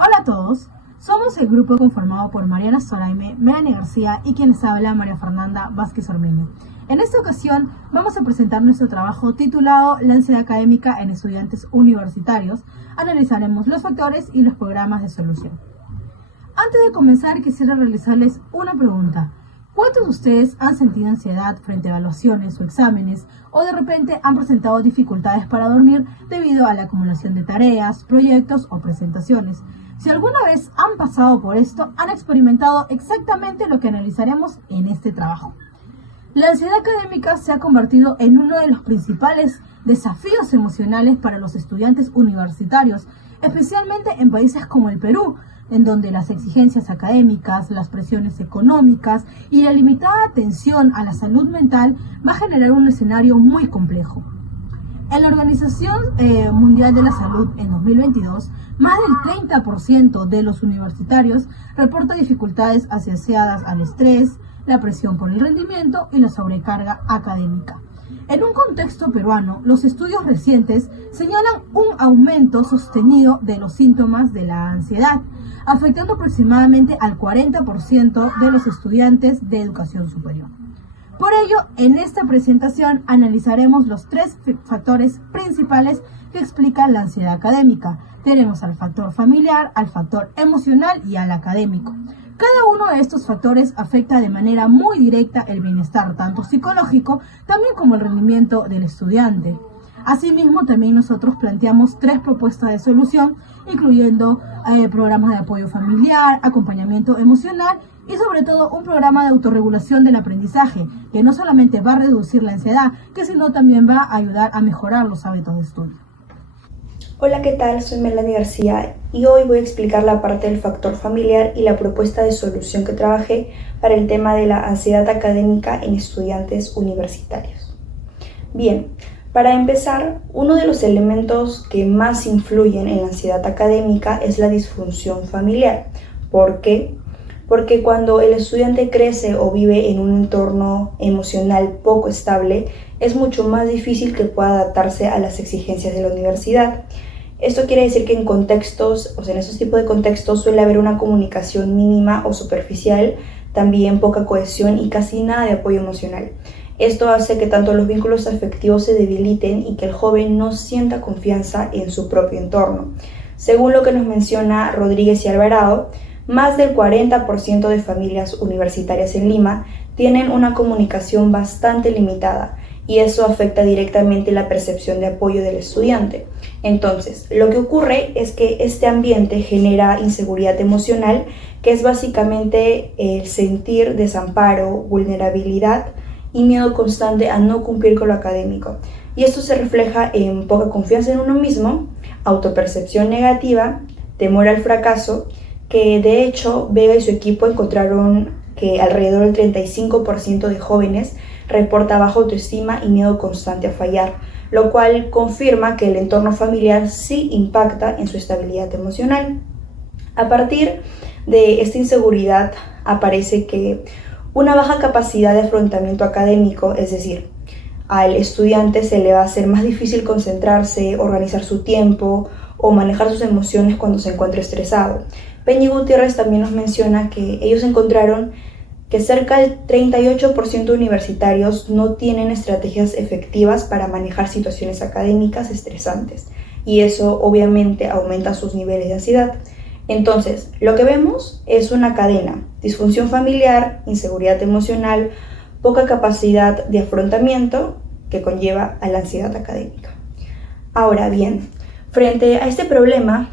Hola a todos, somos el grupo conformado por Mariana Zoraime, Melanie García y quienes habla María Fernanda Vázquez Ormeño. En esta ocasión vamos a presentar nuestro trabajo titulado La ansiedad académica en estudiantes universitarios. Analizaremos los factores y los programas de solución. Antes de comenzar quisiera realizarles una pregunta. ¿Cuántos de ustedes han sentido ansiedad frente a evaluaciones o exámenes o de repente han presentado dificultades para dormir debido a la acumulación de tareas, proyectos o presentaciones? Si alguna vez han pasado por esto, han experimentado exactamente lo que analizaremos en este trabajo. La ansiedad académica se ha convertido en uno de los principales desafíos emocionales para los estudiantes universitarios, especialmente en países como el Perú, en donde las exigencias académicas, las presiones económicas y la limitada atención a la salud mental va a generar un escenario muy complejo. En la Organización Mundial de la Salud en 2022, más del 30% de los universitarios reporta dificultades asociadas al estrés, la presión por el rendimiento y la sobrecarga académica. En un contexto peruano, los estudios recientes señalan un aumento sostenido de los síntomas de la ansiedad, afectando aproximadamente al 40% de los estudiantes de educación superior. Por ello, en esta presentación analizaremos los tres factores principales que explican la ansiedad académica. Tenemos al factor familiar, al factor emocional y al académico. Cada uno de estos factores afecta de manera muy directa el bienestar tanto psicológico también como el rendimiento del estudiante. Asimismo, también nosotros planteamos tres propuestas de solución, incluyendo programas de apoyo familiar, acompañamiento emocional y sobre todo un programa de autorregulación del aprendizaje, que no solamente va a reducir la ansiedad, sino también va a ayudar a mejorar los hábitos de estudio. Hola, ¿qué tal? Soy Melanie García y hoy voy a explicar la parte del factor familiar y la propuesta de solución que trabajé para el tema de la ansiedad académica en estudiantes universitarios. Bien, para empezar, uno de los elementos que más influyen en la ansiedad académica es la disfunción familiar. ¿Por qué? Porque cuando el estudiante crece o vive en un entorno emocional poco estable, es mucho más difícil que pueda adaptarse a las exigencias de la universidad. Esto quiere decir que en esos tipos de contextos suele haber una comunicación mínima o superficial, también poca cohesión y casi nada de apoyo emocional. Esto hace que tanto los vínculos afectivos se debiliten y que el joven no sienta confianza en su propio entorno. Según lo que nos menciona Rodríguez y Alvarado, más del 40% de familias universitarias en Lima tienen una comunicación bastante limitada y eso afecta directamente la percepción de apoyo del estudiante. Entonces, lo que ocurre es que este ambiente genera inseguridad emocional, que es básicamente el sentir desamparo, vulnerabilidad y miedo constante a no cumplir con lo académico. Y esto se refleja en poca confianza en uno mismo, autopercepción negativa, temor al fracaso, que de hecho Vega y su equipo encontraron que alrededor del 35% de jóvenes reporta baja autoestima y miedo constante a fallar, lo cual confirma que el entorno familiar sí impacta en su estabilidad emocional. A partir de esta inseguridad aparece que una baja capacidad de afrontamiento académico, es decir, al estudiante se le va a hacer más difícil concentrarse, organizar su tiempo o manejar sus emociones cuando se encuentra estresado. Peña y Gutiérrez también nos menciona que ellos encontraron que cerca del 38% de universitarios no tienen estrategias efectivas para manejar situaciones académicas estresantes y eso obviamente aumenta sus niveles de ansiedad. Entonces, lo que vemos es una cadena: disfunción familiar, inseguridad emocional, poca capacidad de afrontamiento que conlleva a la ansiedad académica. Ahora bien, frente a este problema,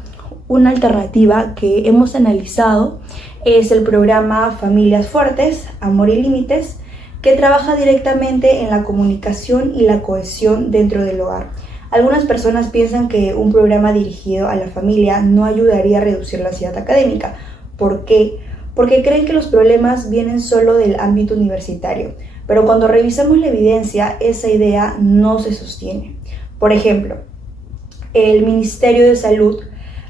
una alternativa que hemos analizado es el programa Familias Fuertes, Amor y Límites, que trabaja directamente en la comunicación y la cohesión dentro del hogar. Algunas personas piensan que un programa dirigido a la familia no ayudaría a reducir la ansiedad académica. ¿Por qué? Porque creen que los problemas vienen solo del ámbito universitario, pero cuando revisamos la evidencia, esa idea no se sostiene. Por ejemplo, el Ministerio de Salud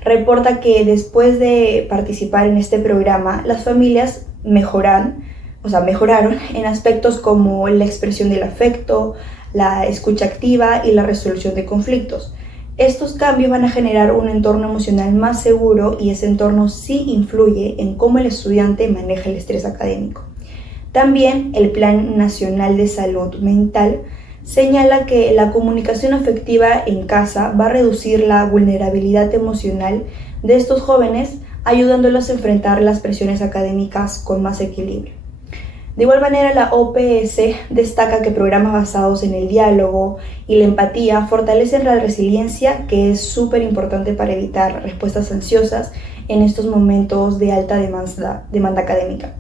reporta que después de participar en este programa, las familias mejoraron en aspectos como la expresión del afecto, la escucha activa y la resolución de conflictos. Estos cambios van a generar un entorno emocional más seguro y ese entorno sí influye en cómo el estudiante maneja el estrés académico. También el Plan Nacional de Salud Mental señala que la comunicación afectiva en casa va a reducir la vulnerabilidad emocional de estos jóvenes, ayudándolos a enfrentar las presiones académicas con más equilibrio. De igual manera, la OPS destaca que programas basados en el diálogo y la empatía fortalecen la resiliencia, que es súper importante para evitar respuestas ansiosas en estos momentos de alta demanda académica.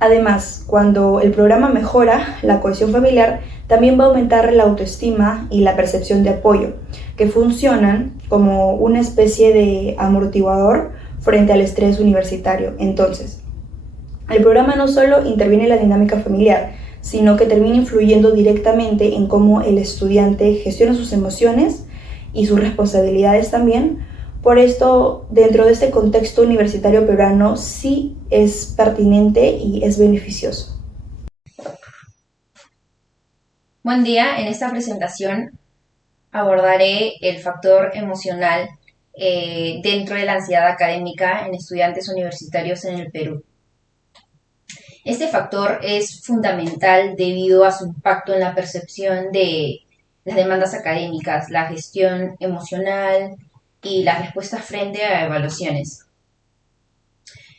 Además, cuando el programa mejora la cohesión familiar, también va a aumentar la autoestima y la percepción de apoyo, que funcionan como una especie de amortiguador frente al estrés universitario. Entonces, el programa no solo interviene en la dinámica familiar, sino que termina influyendo directamente en cómo el estudiante gestiona sus emociones y sus responsabilidades también. Por esto, dentro de este contexto universitario peruano, sí es pertinente y es beneficioso. Buen día, en esta presentación abordaré el factor emocional dentro de la ansiedad académica en estudiantes universitarios en el Perú. Este factor es fundamental debido a su impacto en la percepción de las demandas académicas, la gestión emocional y las respuestas frente a evaluaciones.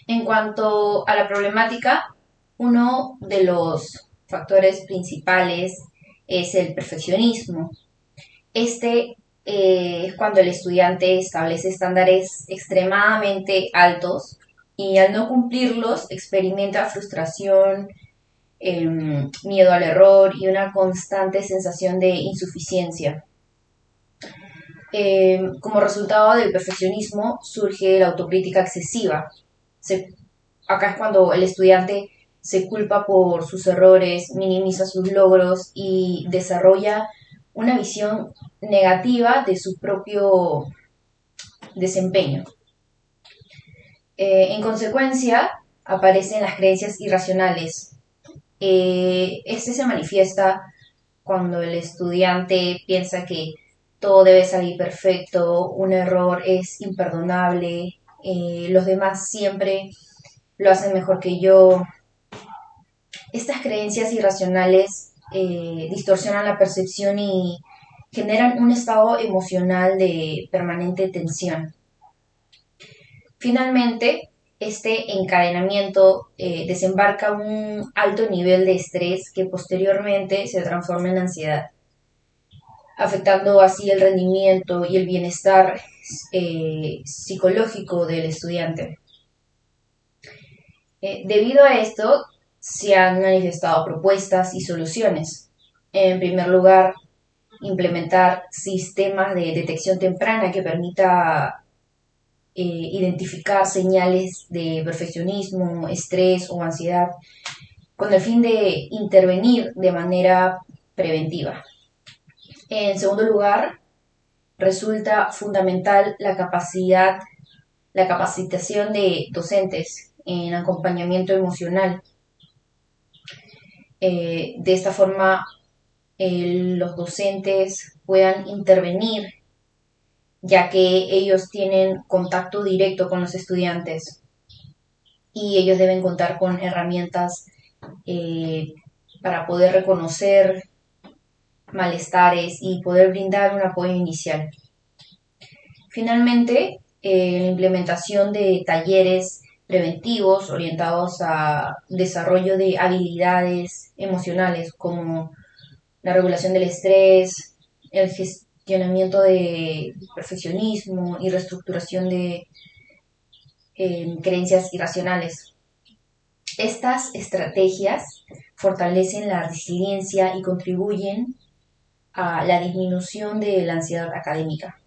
En cuanto a la problemática, uno de los factores principales es el perfeccionismo. Este es cuando el estudiante establece estándares extremadamente altos y al no cumplirlos experimenta frustración, miedo al error y una constante sensación de insuficiencia. Como resultado del perfeccionismo surge la autocrítica excesiva. Acá es cuando el estudiante se culpa por sus errores, minimiza sus logros y desarrolla una visión negativa de su propio desempeño. En consecuencia, aparecen las creencias irracionales. Este se manifiesta cuando el estudiante piensa que todo debe salir perfecto, un error es imperdonable, los demás siempre lo hacen mejor que yo. Estas creencias irracionales distorsionan la percepción y generan un estado emocional de permanente tensión. Finalmente, este encadenamiento desembarca un alto nivel de estrés que posteriormente se transforma en ansiedad, afectando así el rendimiento y el bienestar psicológico del estudiante. Debido a esto, se han manifestado propuestas y soluciones. En primer lugar, implementar sistemas de detección temprana que permita identificar señales de perfeccionismo, estrés o ansiedad con el fin de intervenir de manera preventiva. En segundo lugar, resulta fundamental la capacitación de docentes en acompañamiento emocional. De esta forma, los docentes puedan intervenir, ya que ellos tienen contacto directo con los estudiantes y ellos deben contar con herramientas para poder reconocer malestares y poder brindar un apoyo inicial. Finalmente, la implementación de talleres preventivos orientados a desarrollo de habilidades emocionales como la regulación del estrés, el gestionamiento de perfeccionismo y reestructuración de creencias irracionales. Estas estrategias fortalecen la resiliencia y contribuyen a la disminución de la ansiedad académica.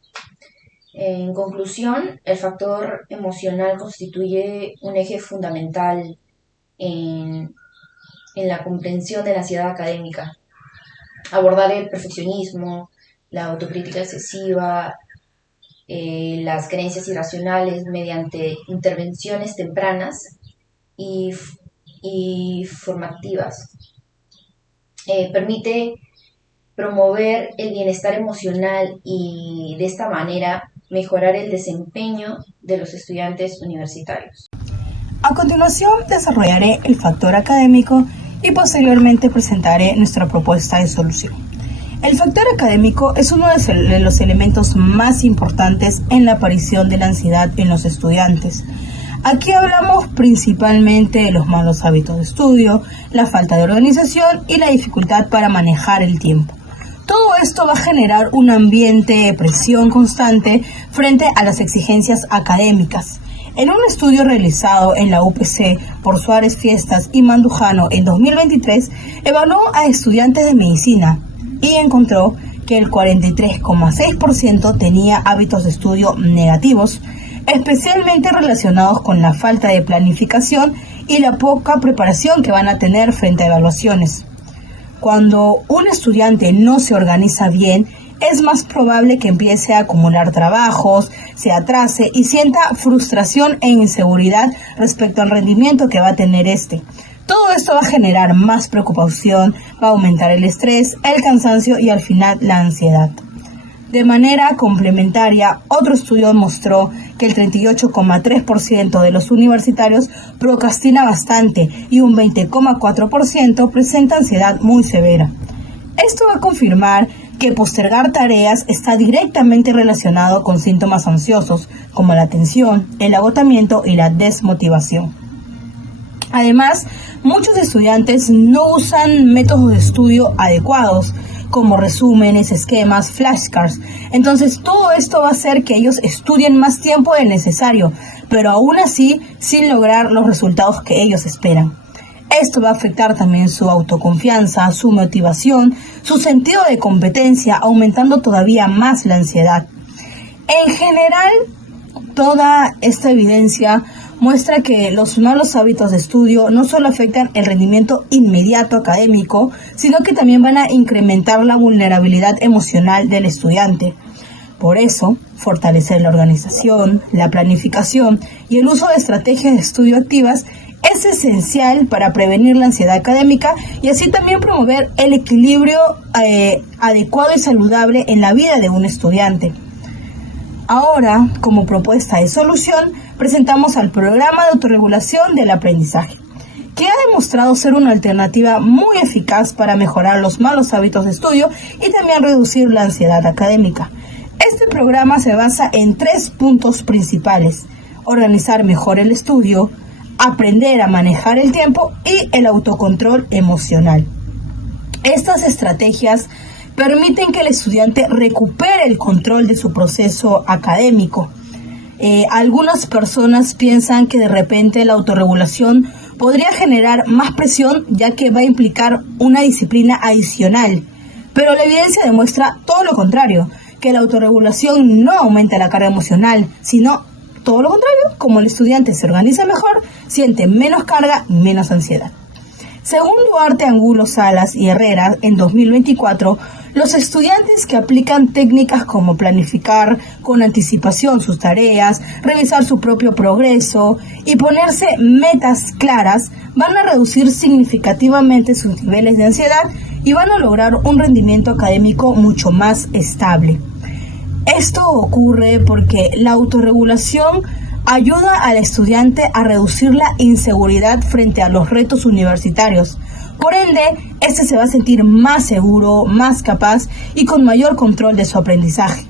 En conclusión, el factor emocional constituye un eje fundamental en la comprensión de la ansiedad académica. Abordar el perfeccionismo, la autocrítica excesiva, las creencias irracionales mediante intervenciones tempranas y formativas permite promover el bienestar emocional y de esta manera mejorar el desempeño de los estudiantes universitarios. A continuación desarrollaré el factor académico y posteriormente presentaré nuestra propuesta de solución. El factor académico es uno de los elementos más importantes en la aparición de la ansiedad en los estudiantes. Aquí hablamos principalmente de los malos hábitos de estudio, la falta de organización y la dificultad para manejar el tiempo. Todo esto va a generar un ambiente de presión constante frente a las exigencias académicas. En un estudio realizado en la UPC por Suárez Fiestas y Mandujano en 2023, evaluó a estudiantes de medicina y encontró que el 43,6% tenía hábitos de estudio negativos, especialmente relacionados con la falta de planificación y la poca preparación que van a tener frente a evaluaciones. Cuando un estudiante no se organiza bien, es más probable que empiece a acumular trabajos, se atrase y sienta frustración e inseguridad respecto al rendimiento que va a tener este. Todo esto va a generar más preocupación, va a aumentar el estrés, el cansancio y al final la ansiedad. De manera complementaria, otro estudio mostró que el 38,3% de los universitarios procrastina bastante y un 20,4% presenta ansiedad muy severa. Esto va a confirmar que postergar tareas está directamente relacionado con síntomas ansiosos como la tensión, el agotamiento y la desmotivación. Además, muchos estudiantes no usan métodos de estudio adecuados, como resúmenes, esquemas, flashcards. Entonces, todo esto va a hacer que ellos estudien más tiempo del necesario, pero aún así sin lograr los resultados que ellos esperan. Esto va a afectar también su autoconfianza, su motivación, su sentido de competencia, aumentando todavía más la ansiedad. En general, toda esta evidencia muestra que los malos hábitos de estudio no solo afectan el rendimiento inmediato académico, sino que también van a incrementar la vulnerabilidad emocional del estudiante. Por eso, fortalecer la organización, la planificación y el uso de estrategias de estudio activas es esencial para prevenir la ansiedad académica y así también promover el equilibrio adecuado y saludable en la vida de un estudiante. Ahora, como propuesta de solución, presentamos al programa de autorregulación del aprendizaje, que ha demostrado ser una alternativa muy eficaz para mejorar los malos hábitos de estudio y también reducir la ansiedad académica. Este programa se basa en 3 puntos principales: organizar mejor el estudio, aprender a manejar el tiempo y el autocontrol emocional. Estas estrategias permiten que el estudiante recupere el control de su proceso académico. Algunas personas piensan que de repente la autorregulación podría generar más presión, ya que va a implicar una disciplina adicional, pero la evidencia demuestra todo lo contrario, que la autorregulación no aumenta la carga emocional, sino todo lo contrario. Como el estudiante se organiza mejor, siente menos carga y menos ansiedad. Según Duarte, Angulo, Salas y Herrera, en 2024, los estudiantes que aplican técnicas como planificar con anticipación sus tareas, revisar su propio progreso y ponerse metas claras van a reducir significativamente sus niveles de ansiedad y van a lograr un rendimiento académico mucho más estable. Esto ocurre porque la autorregulación ayuda al estudiante a reducir la inseguridad frente a los retos universitarios. Por ende, este se va a sentir más seguro, más capaz y con mayor control de su aprendizaje.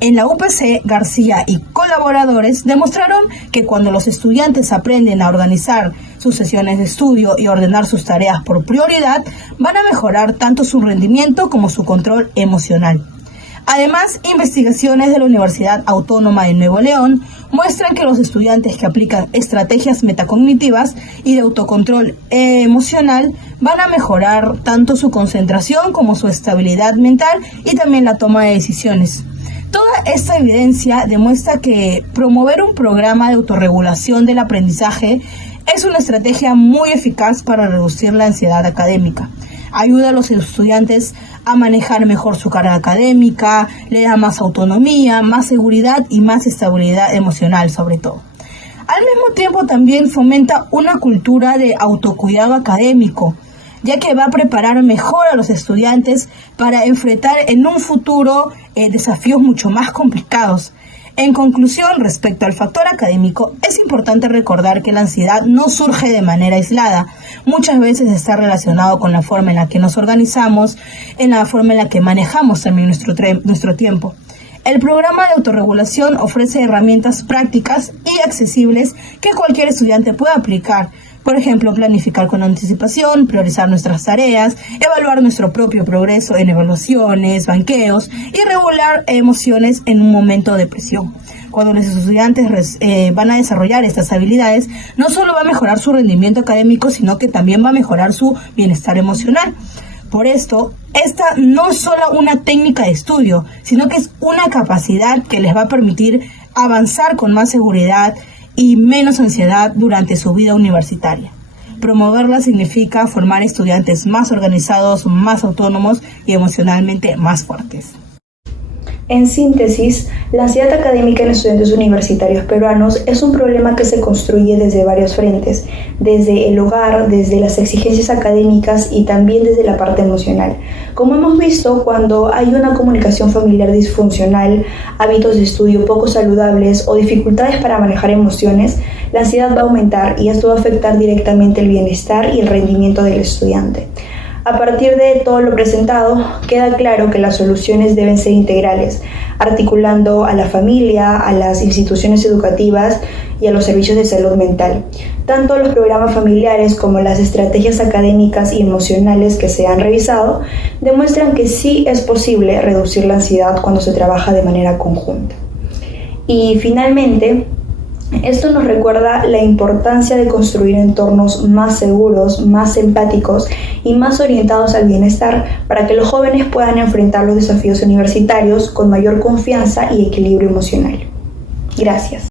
En la UPC, García y colaboradores demostraron que cuando los estudiantes aprenden a organizar sus sesiones de estudio y ordenar sus tareas por prioridad, van a mejorar tanto su rendimiento como su control emocional. Además, investigaciones de la Universidad Autónoma de Nuevo León muestran que los estudiantes que aplican estrategias metacognitivas y de autocontrol emocional van a mejorar tanto su concentración como su estabilidad mental y también la toma de decisiones. Toda esta evidencia demuestra que promover un programa de autorregulación del aprendizaje es una estrategia muy eficaz para reducir la ansiedad académica. Ayuda a los estudiantes a manejar mejor su carga académica, le da más autonomía, más seguridad y más estabilidad emocional sobre todo. Al mismo tiempo también fomenta una cultura de autocuidado académico. ya que va a preparar mejor a los estudiantes para enfrentar en un futuro desafíos mucho más complicados. En conclusión, respecto al factor académico, es importante recordar que la ansiedad no surge de manera aislada. Muchas veces está relacionado con la forma en la que nos organizamos, en la forma en la que manejamos también nuestro tiempo. El programa de autorregulación ofrece herramientas prácticas y accesibles que cualquier estudiante puede aplicar. Por ejemplo, planificar con anticipación, priorizar nuestras tareas, evaluar nuestro propio progreso en evaluaciones, banqueos y regular emociones en un momento de presión. Cuando los estudiantes van a desarrollar estas habilidades, no solo va a mejorar su rendimiento académico, sino que también va a mejorar su bienestar emocional. Por esto, esta no es solo una técnica de estudio, sino que es una capacidad que les va a permitir avanzar con más seguridad y menos ansiedad durante su vida universitaria. Promoverla significa formar estudiantes más organizados, más autónomos y emocionalmente más fuertes. En síntesis, la ansiedad académica en estudiantes universitarios peruanos es un problema que se construye desde varios frentes, desde el hogar, desde las exigencias académicas y también desde la parte emocional. Como hemos visto, cuando hay una comunicación familiar disfuncional, hábitos de estudio poco saludables o dificultades para manejar emociones, la ansiedad va a aumentar y esto va a afectar directamente el bienestar y el rendimiento del estudiante. A partir de todo lo presentado, queda claro que las soluciones deben ser integrales, articulando a la familia, a las instituciones educativas y a los servicios de salud mental. Tanto los programas familiares como las estrategias académicas y emocionales que se han revisado demuestran que sí es posible reducir la ansiedad cuando se trabaja de manera conjunta. Y finalmente, esto nos recuerda la importancia de construir entornos más seguros, más empáticos y más orientados al bienestar para que los jóvenes puedan enfrentar los desafíos universitarios con mayor confianza y equilibrio emocional. Gracias.